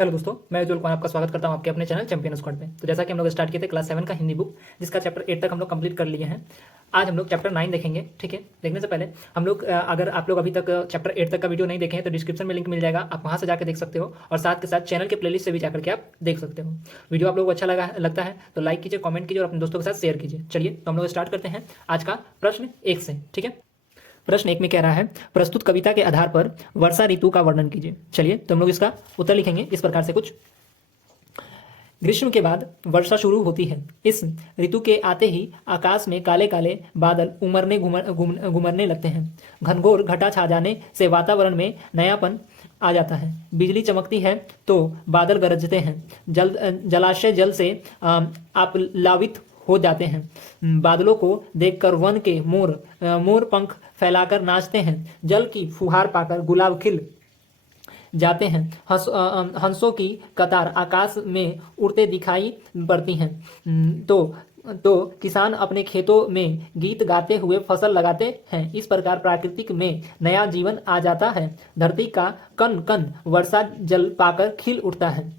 Hello दोस्तों, मैं उज्जवल कुमार आपका स्वागत करता हूं आपके अपने चैनल चैंपियन स्क्वाड में। तो जैसा कि हम लोग स्टार्ट किए थे क्लास 7 का हिंदी बुक, जिसका चैप्टर 8 तक हम लोग कंप्लीट कर लिए हैं। आज हम लोग चैप्टर 9 देखेंगे। ठीक है, देखने से पहले हम लोग अगर आप लोग अभी तक चैप्टर 8 तक का वीडियो नहीं देखे हैं तो डिस्क्रिप्शन में लिंक मिल जाएगा, आप वहां से जाकर देख सकते हो और साथ के साथ चैनल के प्लेलिस्ट से भी जाकर के आप देख सकते हो। वीडियो आप लोग को अच्छा लगता है तो लाइक कीजिए, कमेंट कीजिए और अपने दोस्तों के साथ शेयर कीजिए। चलिए तो हम लोग स्टार्ट करते हैं आज का प्रश्न 1 से। ठीक है, प्रश्न 1 में कह रहा है प्रस्तुत कविता के आधार पर वर्षा ऋतु का वर्णन कीजिए। चलिए तो हम लोग इसका उत्तर लिखेंगे इस प्रकार से कुछ। ग्रीष्म के बाद वर्षा शुरू होती है। इस ऋतु के आते ही आकाश में काले काले बादल घुमरने लगते हैं। घनघोर घटा छा जाने से वातावरण में नयापन आ जाता है। बिजली चमकती है तो बादल गरजते हैं। जलाशय जल से आप्लावित हो जाते हैं। बादलों को देखकर वन के मोर पंख फैलाकर नाचते हैं। जल की फुहार पाकर गुलाब खिल जाते हैं। हंसों की कतार आकाश में उड़ते दिखाई पड़ती हैं। तो किसान अपने खेतों में गीत गाते हुए फसल लगाते हैं। इस प्रकार प्राकृतिक में नया जीवन आ जाता है। धरती का कण कण वर्षा जल पाकर खिल उठता है।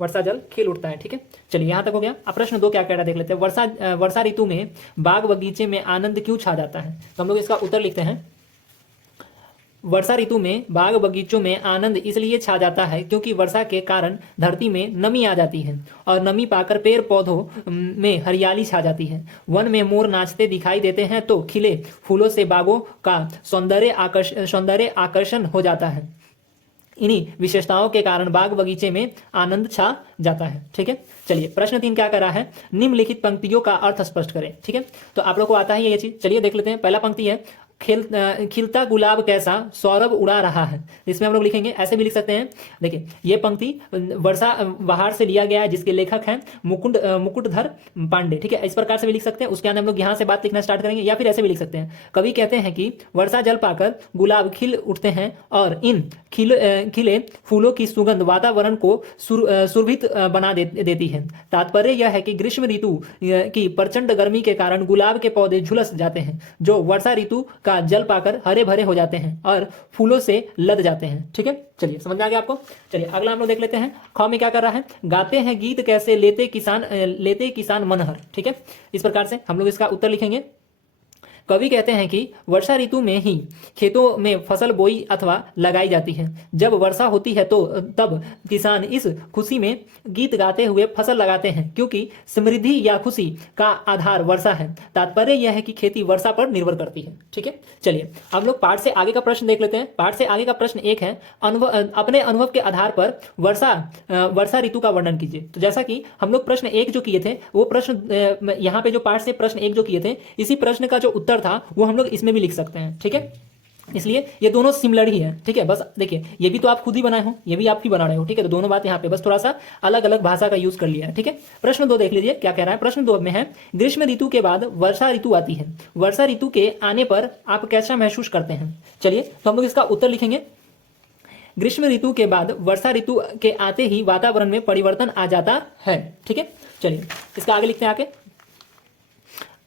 वर्षा जल खिल उठता है। ठीक है, चलिए यहाँ तक हो गया। अब प्रश्न 2 क्या कह रहा है देख लेते हैं। वर्षा ऋतु में बाग बगीचे में आनंद क्यों छा जाता है? तो हम लोग इसका उत्तर लिखते हैं। वर्षा ऋतु में बाग बगीचों में आनंद इसलिए छा जाता है क्योंकि वर्षा के कारण धरती में नमी आ जाती है और नमी पाकर पेड़ पौधों में हरियाली छा जाती है। वन में मोर नाचते दिखाई देते हैं तो खिले फूलों से बागों का सौंदर्य आकर्षण हो जाता है। इन्हीं विशेषताओं के कारण बाग बगीचे में आनंद छा जाता है। ठीक है, चलिए प्रश्न 3 क्या कर रहा है? निम्नलिखित पंक्तियों का अर्थ स्पष्ट करें। ठीक है, तो आप लोग को आता है ये चीज। चलिए देख लेते हैं। पहला पंक्ति है खिलता गुलाब कैसा सौरभ उड़ा रहा है। इसमें हम लोग लिखेंगे, ऐसे भी लिख सकते हैं। देखिए ये पंक्ति वर्षा बहार से लिया गया है, जिसके लेखक हैं मुकुटधर पांडे। ठीक है, इस प्रकार से भी लिख सकते हैं। उसके अंदर हम लोग यहाँ से बात लिखना स्टार्ट करेंगे, या फिर ऐसे भी लिख सकते हैं। कवि कहते हैं कि वर्षा जल पाकर गुलाब खिल उठते हैं और इन खिले फूलों की सुगंध वातावरण को सुरभित बना देती है। तात्पर्य यह है कि ग्रीष्म ऋतु की प्रचंड गर्मी के कारण गुलाब के पौधे झुलस जाते हैं, जो वर्षा ऋतु का जल पाकर हरे भरे हो जाते हैं और फूलों से लद जाते हैं। ठीक है, चलिए समझ में आ गया आपको। चलिए अगला हम लोग देख लेते हैं। ख में क्या कर रहा है? गाते हैं गीत कैसे लेते किसान मनहर। ठीक है, इस प्रकार से हम लोग इसका उत्तर लिखेंगे। कवि कहते हैं कि वर्षा ऋतु में ही खेतों में फसल बोई अथवा लगाई जाती है। जब वर्षा होती है तो तब किसान इस खुशी में गीत गाते हुए फसल लगाते हैं, क्योंकि समृद्धि या खुशी का आधार वर्षा है। तात्पर्य यह है कि खेती वर्षा पर निर्भर करती है। ठीक है, चलिए हम लोग पाठ से आगे का प्रश्न देख लेते हैं। पाठ से आगे का प्रश्न 1 है अपने अनुभव के आधार पर वर्षा ऋतु का वर्णन कीजिए। तो जैसा कि हम लोग प्रश्न 1 जो किए थे, वो प्रश्न यहाँ पे जो पाठ से प्रश्न 1 जो किए थे, इसी प्रश्न का जो उत्तर था वो हम लोग इसमें भी लिख सकते हैं। ठीक है, इसलिए ये दोनों सिमिलर ही है। ठीक है, बस देखिए ये भी तो आप खुद ही बनाए हो, ये भी आप ही बना रहे हो। ठीक है, तो दोनों बात यहाँ पे बस थोड़ा सा अलग अलग भाषा का यूज कर लिया है। ठीक है, प्रश्न 2 देख लीजिए क्या कह रहा है। प्रश्न 2 में है ग्रीष्म ऋतु के बाद वर्षा ऋतु आती है। वर्षा ऋतु के आने पर आप कैसा महसूस करते हैं? चलिए तो हम लोग इसका उत्तर लिखेंगे। ग्रीष्म ऋतु के बाद वर्षा ऋतु के आते ही वातावरण में परिवर्तन आ जाता है। ठीक है, चलिए इसका आगे लिखते हैं। आगे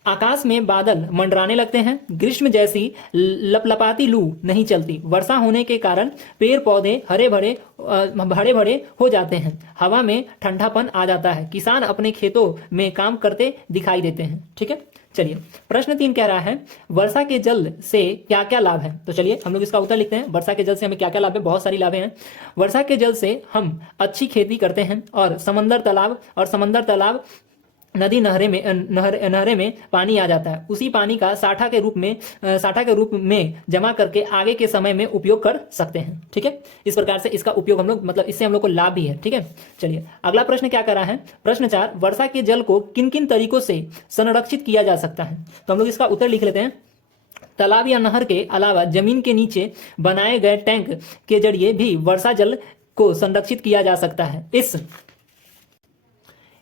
आकाश में बादल मंडराने लगते हैं। ग्रीष्म जैसी लपलपाती लू नहीं चलती। वर्षा होने के कारण पेड़ पौधे हरे भरे हो जाते हैं। हवा में ठंडापन आ जाता है। किसान अपने खेतों में काम करते दिखाई देते हैं। ठीक है, चलिए प्रश्न 3 कह रहा है वर्षा के जल से क्या क्या लाभ है? तो चलिए हम लोग इसका उत्तर लिखते हैं। वर्षा के जल से हमें क्या क्या लाभ है? बहुत सारी लाभ हैं। वर्षा के जल से हम अच्छी खेती करते हैं और समंदर तालाब नदी नहरे में पानी आ जाता है। उसी पानी का साठा के रूप में जमा करके आगे के समय में उपयोग कर सकते हैं। ठीक है, इस प्रकार से इसका उपयोग हम लोग मतलब इससे हम लोग को लाभ भी है। ठीक है, चलिए अगला प्रश्न क्या कर रहा है? प्रश्न 4 वर्षा के जल को किन किन तरीकों से संरक्षित किया जा सकता है? तो हम लोग इसका उत्तर लिख लेते हैं। तालाब या नहर के अलावा जमीन के नीचे बनाए गए टैंक के जरिए भी वर्षा जल को संरक्षित किया जा सकता है।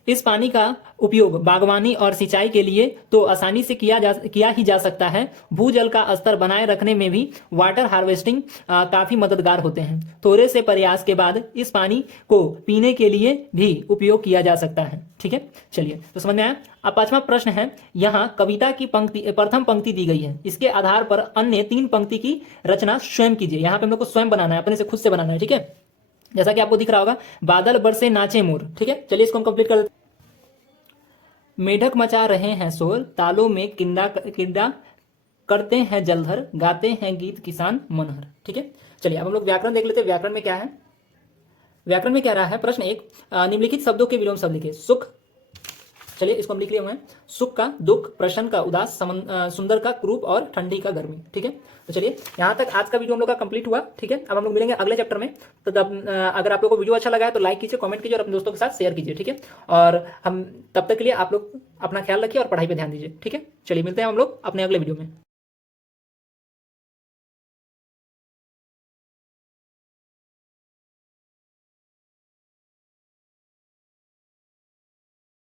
इस पानी का उपयोग बागवानी और सिंचाई के लिए तो आसानी से किया ही जा सकता है। भूजल का स्तर बनाए रखने में भी वाटर हार्वेस्टिंग काफी मददगार होते हैं। थोड़े से प्रयास के बाद इस पानी को पीने के लिए भी उपयोग किया जा सकता है। ठीक है, चलिए तो समझ में आया। अब 5वां प्रश्न है, यहाँ कविता की प्रथम पंक्ति दी गई है। इसके आधार पर अन्य 3 पंक्ति की रचना स्वयं कीजिए। यहाँ पे हम लोग को स्वयं बनाना है, अपने से खुद से बनाना है। ठीक है, जैसा कि आपको दिख रहा होगा, बादल बरसे नाचे मोर। ठीक है, चलिए इसको हम कंप्लीट कर देते हैं। मेढक मचा रहे हैं शोर, तालों में किंदा किंदा करते हैं जलधर, गाते हैं गीत किसान मनहर। ठीक है, चलिए अब हम लोग व्याकरण देख लेते हैं। व्याकरण में क्या है, व्याकरण में क्या रहा है, प्रश्न एक, निम्नलिखित शब्दों के विलोम शब्द लिखे। सुख, चलिए इसको हम लिख लिए हुए हैं, सुख का दुख, प्रसन्न का उदास, सुंदर का क्रूप और ठंडी का गर्मी। ठीक है, तो चलिए यहाँ तक आज का वीडियो हम लोग का कंप्लीट हुआ। ठीक है, अब हम लोग मिलेंगे अगले चैप्टर में। तो तब अगर आप लोग को वीडियो अच्छा लगा है तो लाइक कीजिए, कमेंट कीजिए और अपने दोस्तों के साथ शेयर कीजिए। ठीक है, और हम तब तक के लिए आप लोग अपना ख्याल रखिए और पढ़ाई पे ध्यान दीजिए। ठीक है, चलिए मिलते हैं हम लोग अपने अगले वीडियो में।